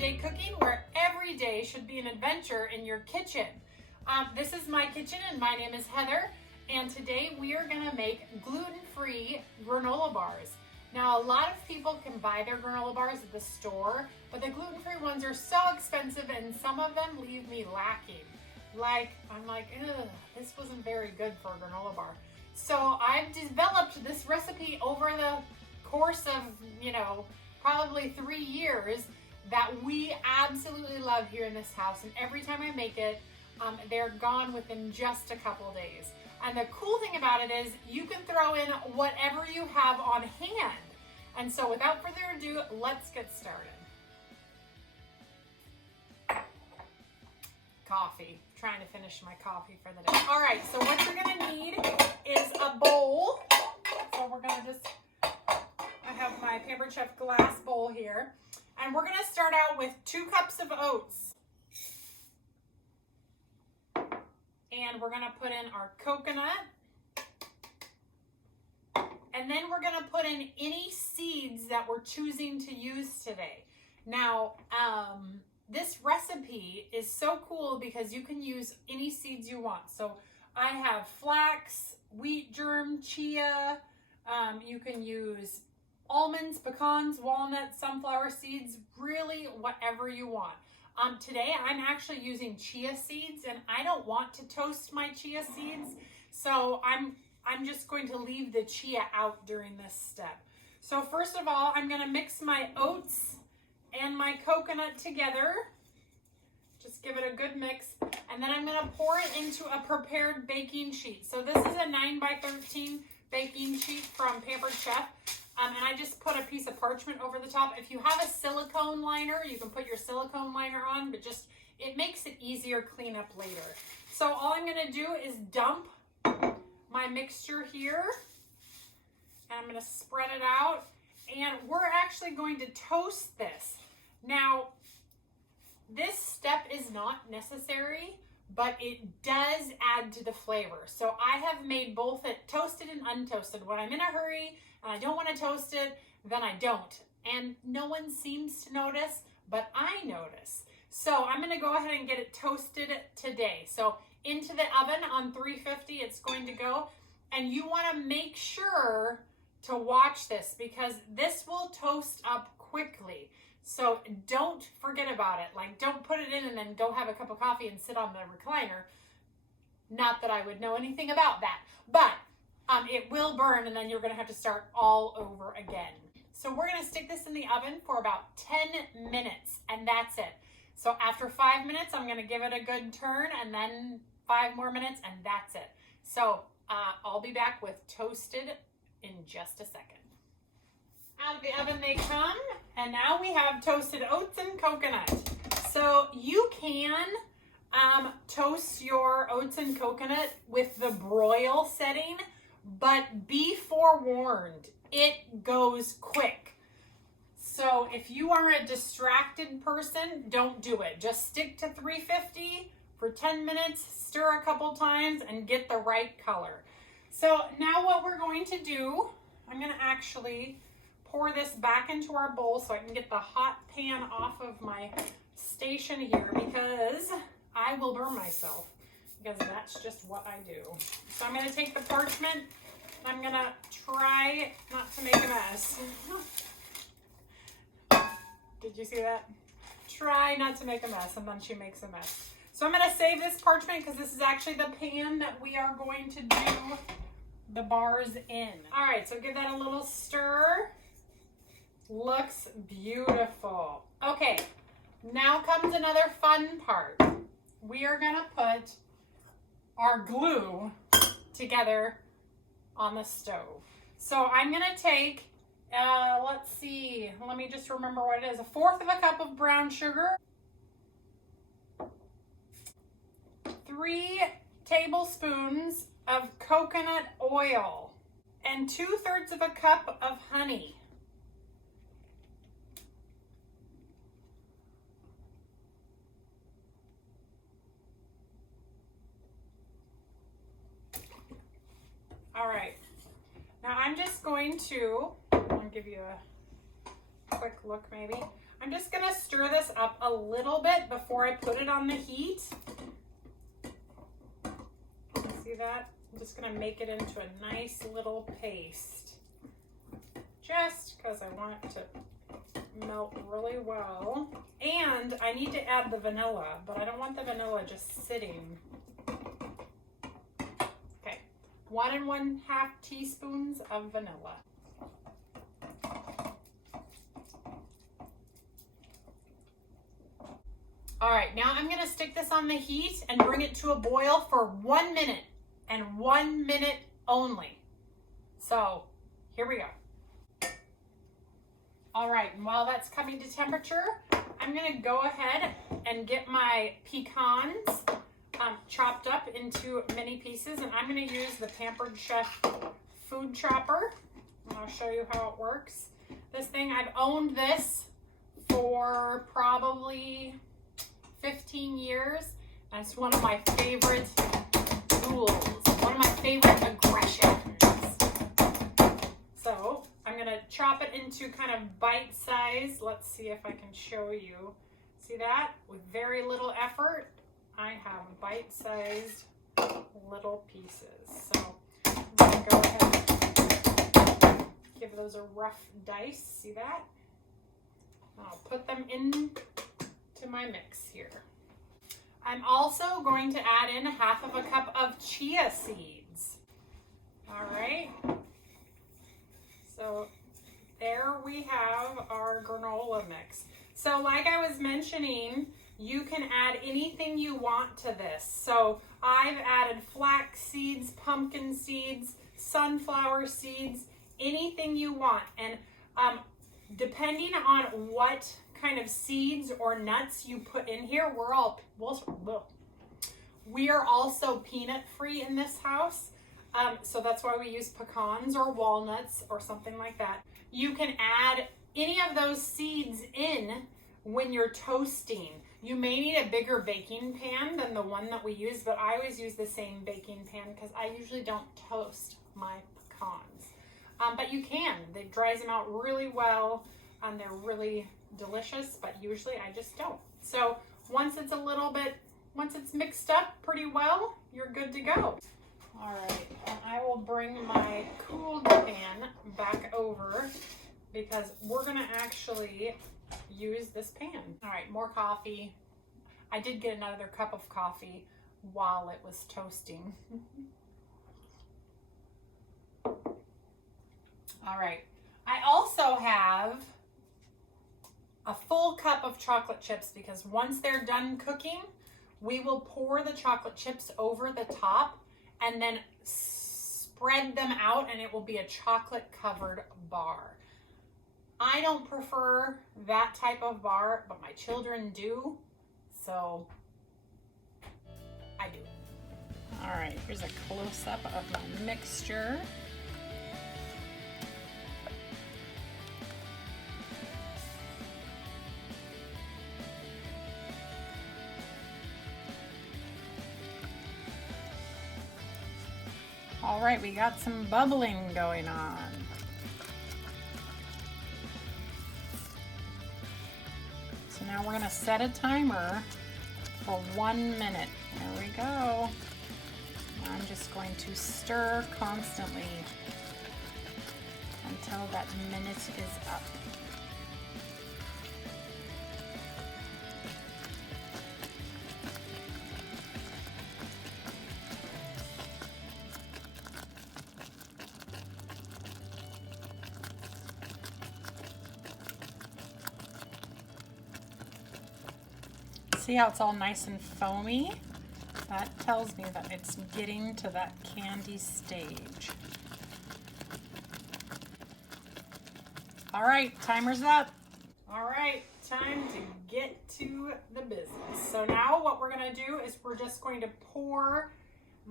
everyday cooking, where every day should be an adventure in your kitchen. This is my kitchen and my name is Heather, and today we are gonna make gluten-free granola bars. Now, a lot of people can buy their granola bars at the store, but the gluten-free ones are so expensive and some of them leave me lacking. I'm like, ugh, this wasn't very good for a granola bar. So I've developed this recipe over the course of, probably 3 years that we absolutely love here in this house. And every time I make it, they're gone within just a couple days. And the cool thing about it is you can throw in whatever you have on hand. And so without further ado, let's get started. Coffee. Trying to finish my coffee for the day. All right, so what you're gonna need is a bowl. So we're gonna I have my Pampered Chef glass bowl here. And we're gonna start out with 2 cups of oats. And we're gonna put in our coconut. And then we're gonna put in any seeds that we're choosing to use today. Now, this recipe is so cool because you can use any seeds you want. So I have flax, wheat germ, chia. You can use almonds, pecans, walnuts, sunflower seeds, really whatever you want. Today I'm actually using chia seeds, and I don't want to toast my chia seeds, so I'm just going to leave the chia out during this step. So first of all, I'm going to mix my oats and my coconut together. Just give it a good mix, and then I'm going to pour it into a prepared baking sheet. So this is a 9x13 baking sheet from Pampered Chef. And I just put a piece of parchment over the top. If you have a silicone liner, you can put your silicone liner on, but it makes it easier cleanup later. So all I'm gonna do is dump my mixture here, and I'm gonna spread it out, and we're actually going to toast this. Now, this step is not necessary, but it does add to the flavor. So I have made both it toasted and untoasted. When I'm in a hurry and I don't want to toast it, then I don't. And no one seems to notice, but I notice. So I'm going to go ahead and get it toasted today. So into the oven on 350 it's going to go. And you want to make sure to watch this because this will toast up quickly. So don't forget about it. Don't put it in and then go have a cup of coffee and sit on the recliner. Not that I would know anything about that, but it will burn and then you're going to have to start all over again. So we're going to stick this in the oven for about 10 minutes and that's it. So after 5 minutes, I'm going to give it a good turn and then 5 more minutes and that's it. So I'll be back with toasted in just a second. Out of the oven they come, and now we have toasted oats and coconut. So you can toast your oats and coconut with the broil setting, but be forewarned, it goes quick. So if you are a distracted person, don't do it. Just stick to 350 for 10 minutes, stir a couple times, and get the right color. So now what we're going to do, I'm going to actually pour this back into our bowl so I can get the hot pan off of my station here because I will burn myself because that's just what I do. So I'm going to take the parchment and I'm going to try not to make a mess. Did you see that? Try not to make a mess, and then she makes a mess. So I'm going to save this parchment because this is actually the pan that we are going to do the bars in. All right, so give that a little stir. Looks beautiful. Okay, now comes another fun part. We are gonna put our glue together on the stove. So I'm gonna take, let's see, let me just remember what it is. 1/4 of a cup of brown sugar, 3 tablespoons of coconut oil, and 2/3 of a cup of honey. All right, now I'm just going to, I'll give you a quick look maybe. I'm just gonna stir this up a little bit before I put it on the heat. See that? I'm just gonna make it into a nice little paste. Just because I want it to melt really well. And I need to add the vanilla, but I don't want the vanilla just sitting. Okay, 1 1/2 teaspoons of vanilla. All right, now I'm gonna stick this on the heat and bring it to a boil for 1 minute and 1 minute only. So here we go. All right, and while that's coming to temperature, I'm gonna go ahead and get my pecans chopped up into mini pieces, and I'm gonna use the Pampered Chef food chopper, and I'll show you how it works. This thing, I've owned this for probably 15 years, and it's one of my favorite tools, one of my favorite aggressions. So I'm gonna chop it into kind of bite size. Let's see if I can show you. See that? With very little effort, I have bite-sized little pieces. So I'm gonna go ahead and give those a rough dice. See that? I'll put them in to my mix here. I'm also going to add in 1/2 cup of chia seeds. All right. So there we have our granola mix. So like I was mentioning, you can add anything you want to this. So I've added flax seeds, pumpkin seeds, sunflower seeds, anything you want. And depending on what kind of seeds or nuts you put in here, we are also peanut free in this house. So that's why we use pecans or walnuts or something like that. You can add any of those seeds in when you're toasting. You may need a bigger baking pan than the one that we use, but I always use the same baking pan because I usually don't toast my pecans. But you can. It dries them out really well, and they're really delicious, but usually I just don't. So once it's mixed up pretty well, you're good to go. All right, and I will bring my cooled pan back over because we're gonna actually use this pan. All right, more coffee. I did get another cup of coffee while it was toasting. All right, I also have a full cup of chocolate chips because once they're done cooking, we will pour the chocolate chips over the top and then spread them out, and it will be a chocolate covered bar. I don't prefer that type of bar, but my children do, so I do. All right, here's a close-up of my mixture. All right, we got some bubbling going on. So now we're gonna set a timer for 1 minute. There we go. I'm just going to stir constantly until that minute is up. See how it's all nice and foamy? That tells me that it's getting to that candy stage. All right, timer's up. All right, time to get to the business. So now what we're gonna do is we're just going to pour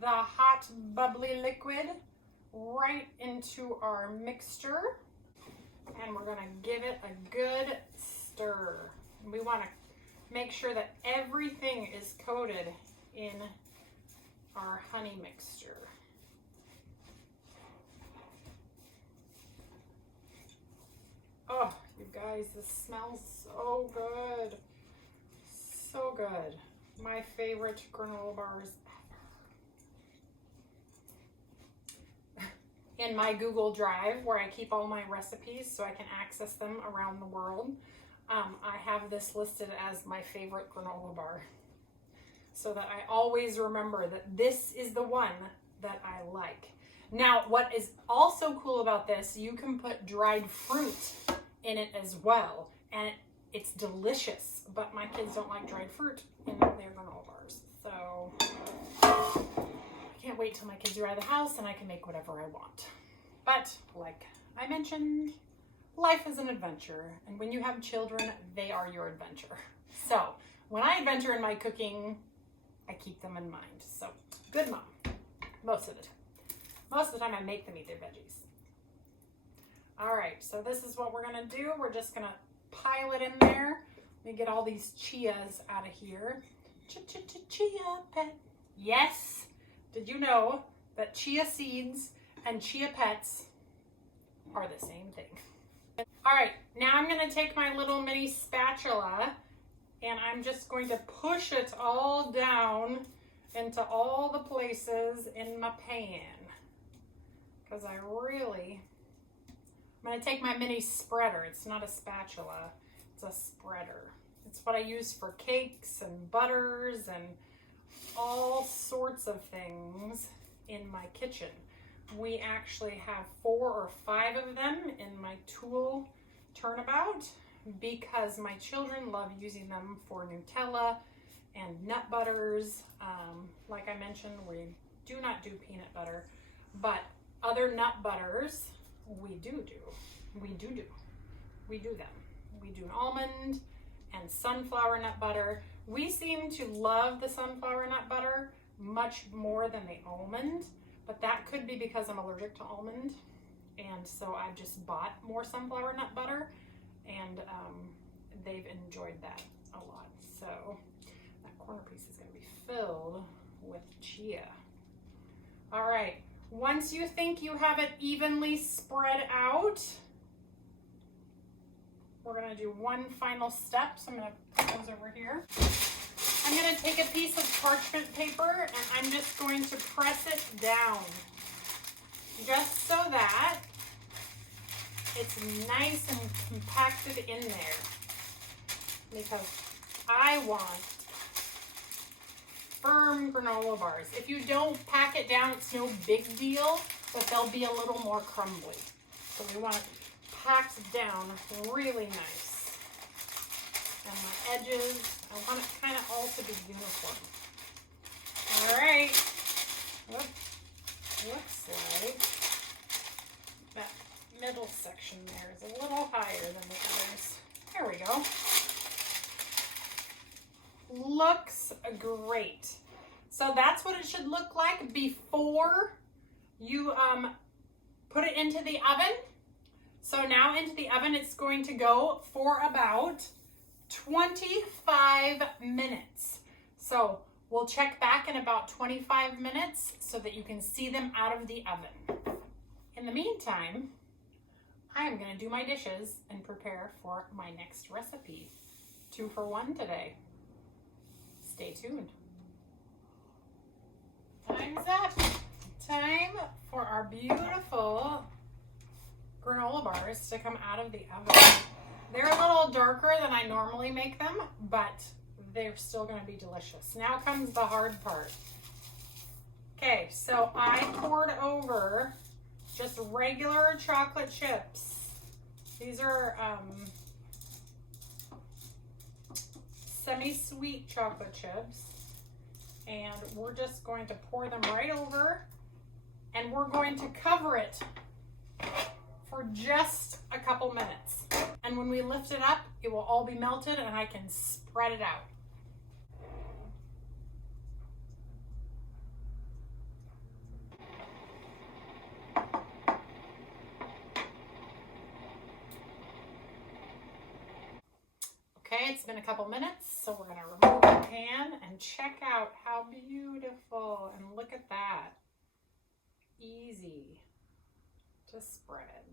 the hot bubbly liquid right into our mixture, and we're gonna give it a good stir. We wanna make sure that everything is coated in our honey mixture. Oh, you guys. guys, this smells so good. So good. My favorite granola bars ever. In my Google Drive, where I keep all my recipes so I can access them around the world, I have this listed as my favorite granola bar, so that I always remember that this is the one that I like. Now, what is also cool about this, you can put dried fruit in it as well, and it's delicious, but my kids don't like dried fruit in their granola bars. So I can't wait till my kids are out of the house and I can make whatever I want. But like I mentioned, life is an adventure, and when you have children, they are your adventure. So when I adventure in my cooking, I keep them in mind. So good mom, most of the time. Most of the time I make them eat their veggies. All right, so this is what we're gonna do. We're just gonna pile it in there. Let me get all these chias out of here. Chia pet. Yes, did you know that chia seeds and chia pets are the same thing? All right, now I'm gonna take my little mini spatula and I'm just going to push it all down into all the places in my pan. Because I'm going to take my mini spreader. It's not a spatula, it's a spreader. It's what I use for cakes and butters and all sorts of things in my kitchen. We actually have 4 or 5 of them in my tool turnabout because my children love using them for Nutella and nut butters. Like I mentioned, we do not do peanut butter, but other nut butters, we do them. We do an almond and sunflower nut butter. We seem to love the sunflower nut butter much more than the almond, but that could be because I'm allergic to almond. And so I've just bought more sunflower nut butter, and they've enjoyed that a lot. So that corner piece is going to be filled with chia. All right. Once you think you have it evenly spread out, we're going to do one final step. So I'm going to put those over here. I'm going to take a piece of parchment paper and I'm just going to press it down just so that it's nice and compacted in there, because I want firm granola bars. If you don't pack it down, it's no big deal, but they'll be a little more crumbly. So we want it packed down really nice. And my edges, I want it kind of all to be uniform. All right. Looks like that middle section there is a little higher than the others. There we go. Looks great. So that's what it should look like before you put it into the oven. So now into the oven it's going to go for about 25 minutes. So we'll check back in about 25 minutes so that you can see them out of the oven. In the meantime, I am going to do my dishes and prepare for my next recipe. 2 for 1 today. Stay tuned. Time's up. Time for our beautiful granola bars to come out of the oven. They're a little darker than I normally make them, but they're still going to be delicious. Now comes the hard part. Okay, so I poured over just regular chocolate chips. These are semi-sweet chocolate chips, and we're just going to pour them right over, and we're going to cover it for just a couple minutes. And when we lift it up, it will all be melted and I can spread it out. Okay, it's been a couple minutes, so we're going to remove the pan and check out how beautiful. And look at that. Easy to spread.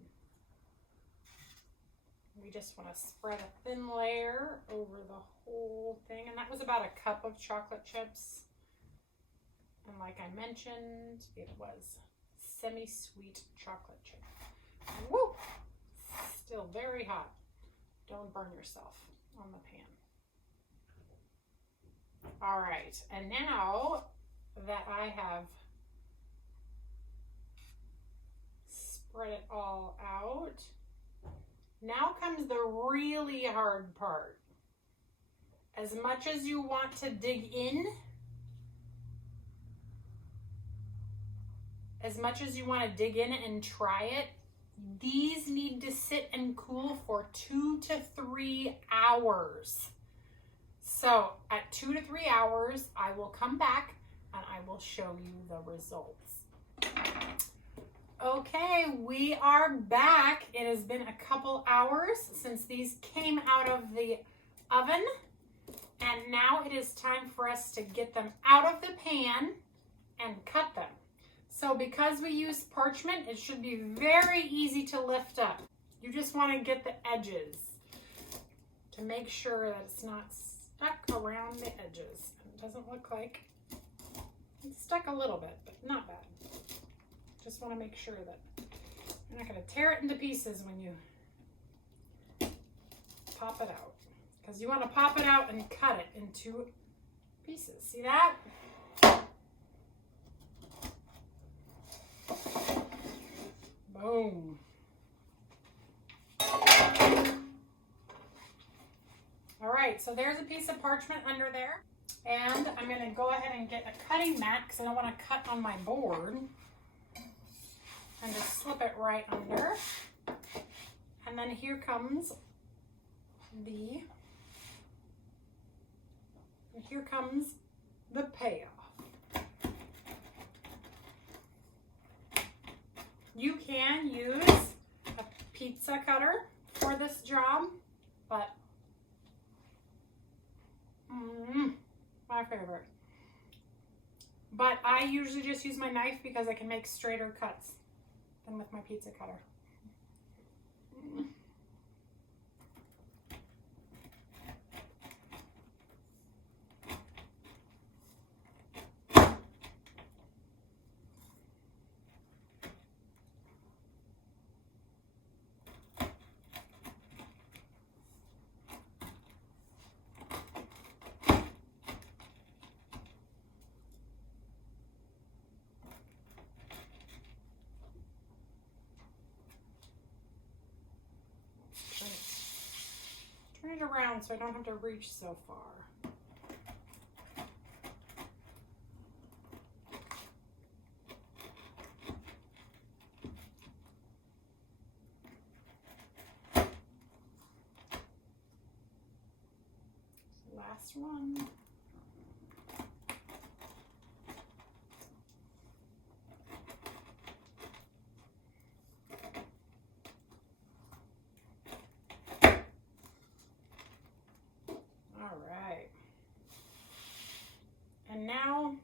We just want to spread a thin layer over the whole thing. And that was about a cup of chocolate chips. And like I mentioned, it was semi-sweet chocolate chip. Woo! Still very hot. Don't burn yourself on the pan. All right, and now that I have spread it all out, now comes the really hard part. As much as you want to dig in, and try it, these need to sit and cool for 2 to 3 hours. So at 2 to 3 hours, I will come back and I will show you the results. Okay, we are back. It has been a couple hours since these came out of the oven. And now it is time for us to get them out of the pan and cut them. So because we use parchment, it should be very easy to lift up. You just want to get the edges to make sure that it's not stuck around the edges. It doesn't look like it's stuck a little bit, but not bad. Just want to make sure that you're not going to tear it into pieces when you pop it out. Because you want to pop it out and cut it into pieces. See that? Boom. All right, so there's a piece of parchment under there. And I'm going to go ahead and get a cutting mat because I don't want to cut on my board. And just slip it right under. And then here comes the payoff. You can use a pizza cutter for this job, but my favorite. But I usually just use my knife because I can make straighter cuts than with my pizza cutter. Turn it around so I don't have to reach so far. Last one. And now,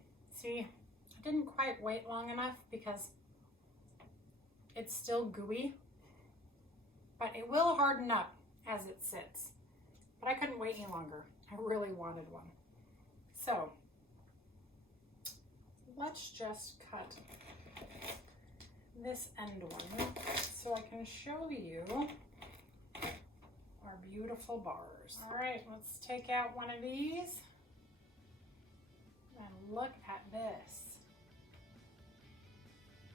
see, I didn't quite wait long enough because it's still gooey, but it will harden up as it sits. But I couldn't wait any longer. I really wanted one. So, let's just cut this end one so I can show you our beautiful bars. All right, let's take out one of these. And look at this.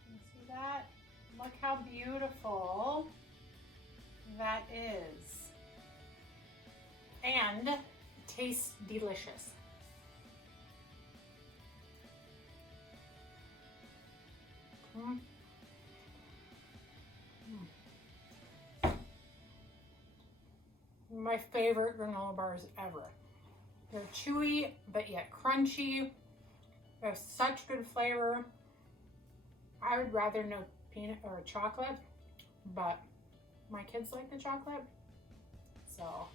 You see that? Look how beautiful that is. And it tastes delicious. My favorite granola bars ever. They're chewy, but yet crunchy. They have such good flavor. I would rather no peanut or chocolate, but my kids like the chocolate, so.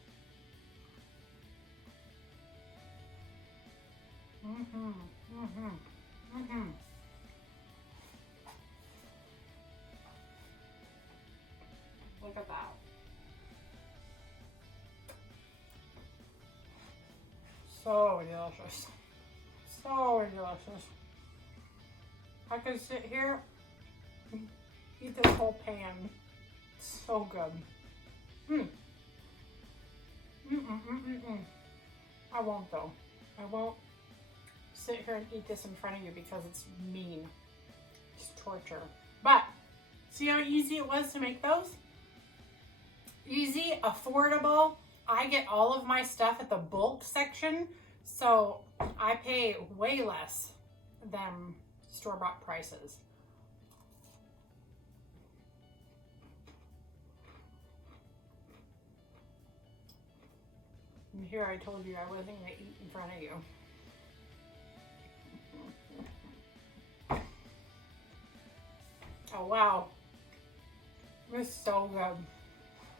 Look at that. So delicious. So delicious. I could sit here and eat this whole pan. So good. I won't though. I won't sit here and eat this in front of you because it's mean. It's torture. But see how easy it was to make those? Easy, affordable. I get all of my stuff at the bulk section, so I pay way less than store-bought prices. And here I told you I wasn't going to eat in front of you. Oh wow. This is so good.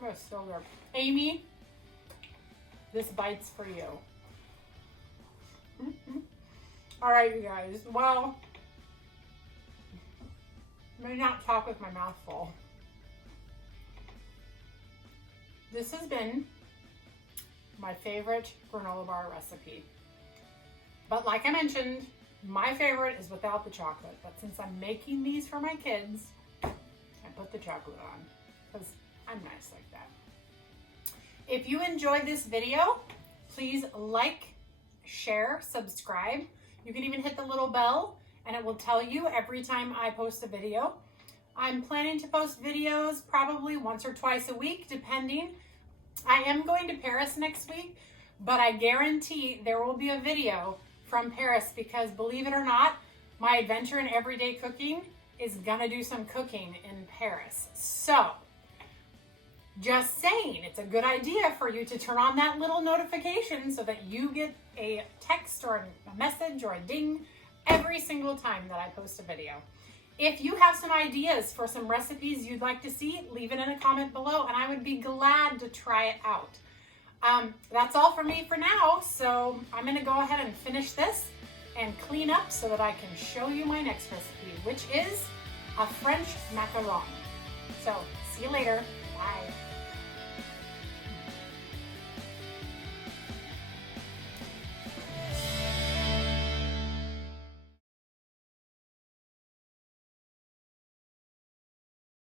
This is so good. Amy, this bite's for you. All right, you guys. Well, I may not talk with my mouth full. This has been my favorite granola bar recipe. But like I mentioned, my favorite is without the chocolate. But since I'm making these for my kids, I put the chocolate on because I'm nice like that. If you enjoyed this video, please like, share, subscribe. You can even hit the little bell and it will tell you every time I post a video. I'm planning to post videos probably once or twice a week, depending. I am going to Paris next week, but I guarantee there will be a video from Paris because, believe it or not, my adventure in everyday cooking is gonna do some cooking in Paris. So, just saying, it's a good idea for you to turn on that little notification so that you get a text or a message or a ding every single time that I post a video. If you have some ideas for some recipes you'd like to see, leave it in a comment below and I would be glad to try it out. That's all for me for now, so I'm gonna go ahead and finish this and clean up so that I can show you my next recipe, which is a French macaron. So, see you later. Bye.